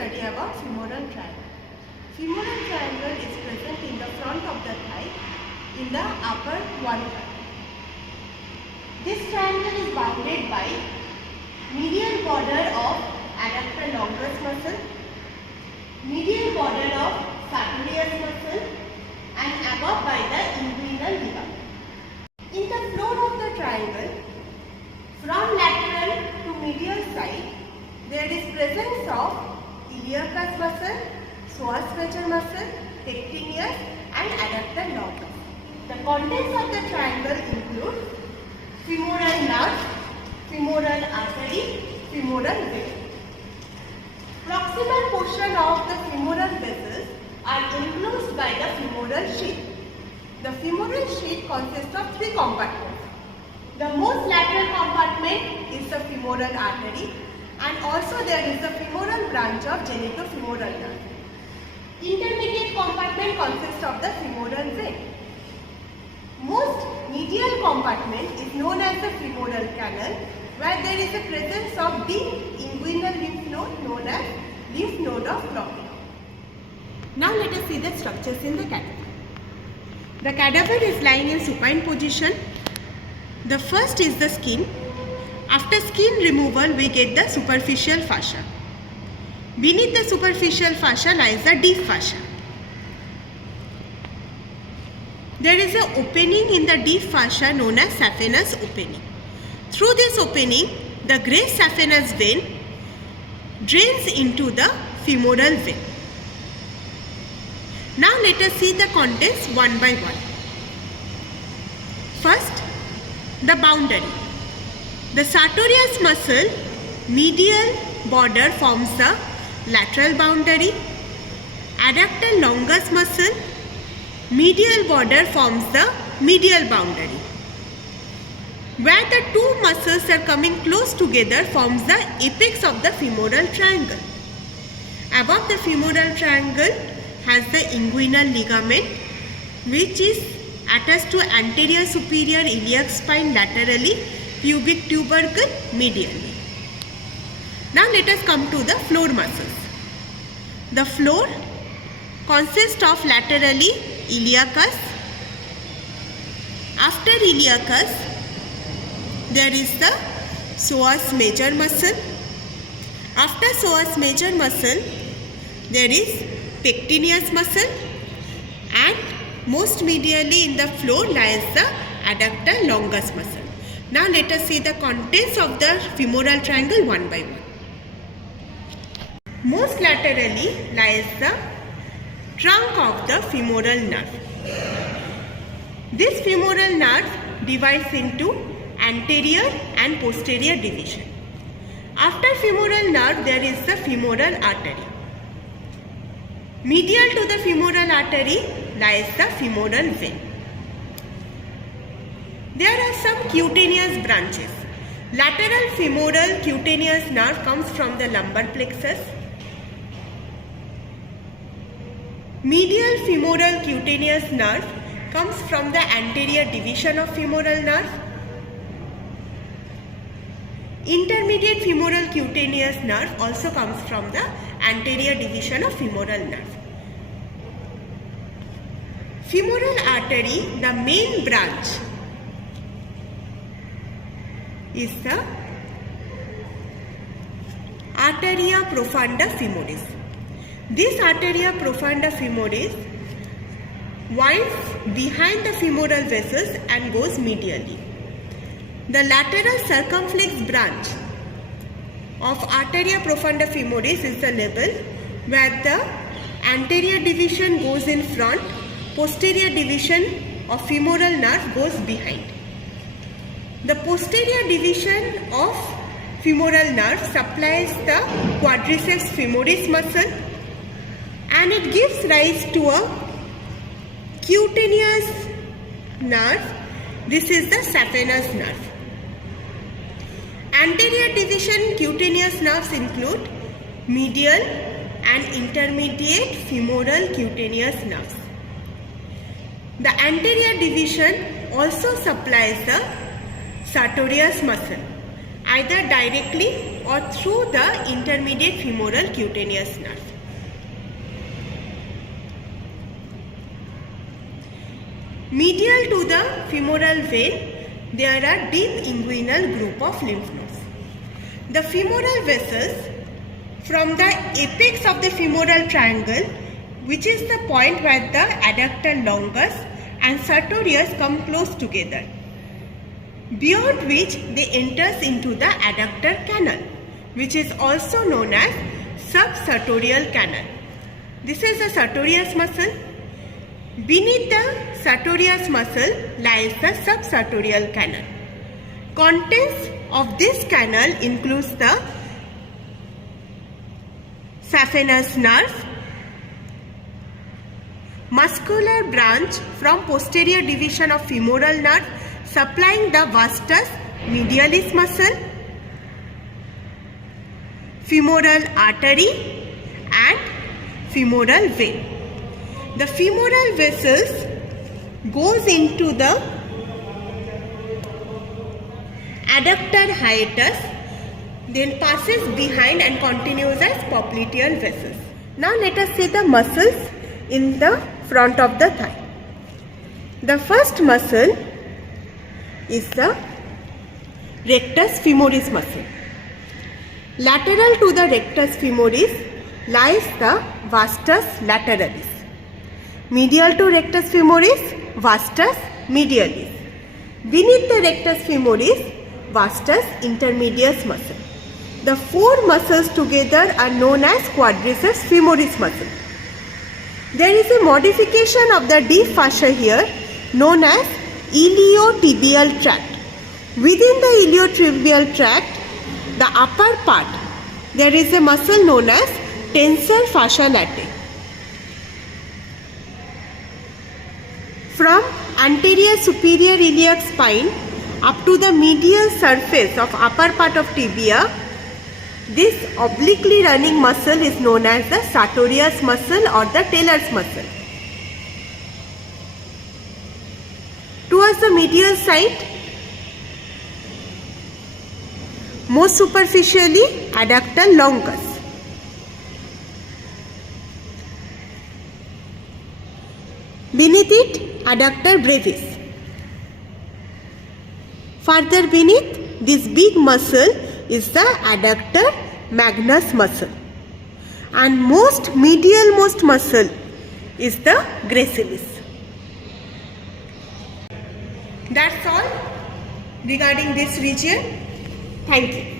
study about femoral triangle. Femoral triangle is present in the front of the thigh in the upper one thigh. This triangle is bounded by medial border of adductor longus muscle, medial border of sartorius muscle and above by the inguinal ligament. In the floor of the triangle, from lateral to medial side, there is presence of iliacus muscle, psoas major muscle, pectineus and adductor longus. The contents of the triangle include femoral nerve, femoral artery, femoral vein. Proximal portion of the femoral vessels are enclosed by the femoral sheath. The femoral sheath consists of three compartments. The most lateral compartment is the femoral artery, and also there is the femoral branch of genitofemoral nerve. Intermediate compartment consists of the femoral vein. Most medial compartment is known as the femoral canal, where there is a presence of deep inguinal lymph node known as lymph node of Locke. Now let us see the structures in the cadaver. The cadaver is lying in supine position. The first is the skin. After skin removal, we get the superficial fascia. Beneath the superficial fascia lies the deep fascia. There is an opening in the deep fascia known as saphenous opening. Through this opening, the grey saphenous vein drains into the femoral vein. Now let us see the contents one by one. First, the boundary. The sartorius muscle medial border forms the lateral boundary. Adductor longus muscle medial border forms the medial boundary. Where the two muscles are coming close together forms the apex of the femoral triangle. Above the femoral triangle has the inguinal ligament, which is attached to anterior superior iliac spine laterally, pubic tubercle medially. Now let us come to the floor muscles. The floor consists of laterally iliacus. After iliacus, there is the psoas major muscle. After psoas major muscle, there is pectineus muscle, and most medially in the floor lies the adductor longus muscle. Now let us see the contents of the femoral triangle one by one. Most laterally lies the trunk of the femoral nerve. This femoral nerve divides into anterior and posterior division. After femoral nerve, there is the femoral artery. Medial to the femoral artery lies the femoral vein. There are some cutaneous branches. Lateral femoral cutaneous nerve comes from the lumbar plexus. Medial femoral cutaneous nerve comes from the anterior division of femoral nerve. Intermediate femoral cutaneous nerve also comes from the anterior division of femoral nerve. Femoral artery, the main branch, is the arteria profunda femoris. This arteria profunda femoris winds behind the femoral vessels and goes medially. The lateral circumflex branch of arteria profunda femoris is the level where the anterior division goes in front, posterior division of femoral nerve goes behind. The posterior division of femoral nerve supplies the quadriceps femoris muscle, and it gives rise to a cutaneous nerve. This is the saphenous nerve. Anterior division cutaneous nerves include medial and intermediate femoral cutaneous nerves. The anterior division also supplies the sartorius muscle, either directly or through the intermediate femoral cutaneous nerve. Medial to the femoral vein, there are deep inguinal group of lymph nodes. The femoral vessels from the apex of the femoral triangle, which is the point where the adductor longus and sartorius come close together, beyond which they enters into the adductor canal, which is also known as subsartorial canal. This is the sartorius muscle. Beneath the sartorius muscle lies the subsartorial canal. Contents of this canal includes the saphenous nerve, muscular branch from posterior division of femoral nerve supplying the vastus medialis muscle, femoral artery and femoral vein. The femoral vessels goes into the adductor hiatus, then passes behind and continues as popliteal vessels. Now let us see the muscles in the front of the thigh. The first muscle is the rectus femoris muscle. Lateral to the rectus femoris lies the vastus lateralis. Medial to rectus femoris, vastus medialis. Beneath the rectus femoris, vastus intermedius muscle. The four muscles together are known as quadriceps femoris muscle. There is a modification of the deep fascia here known as iliotibial tract. Within the iliotibial tract, the upper part, there is a muscle known as tensor fascia latae. From anterior superior iliac spine up to the medial surface of upper part of tibia, this obliquely running muscle is known as the sartorius muscle or the Taylor's muscle. Towards the medial side, most superficially, adductor longus. Beneath it, adductor brevis. Further beneath, this big muscle is the adductor magnus muscle. And most medial-most muscle is the gracilis. That's all regarding this region. Thank you.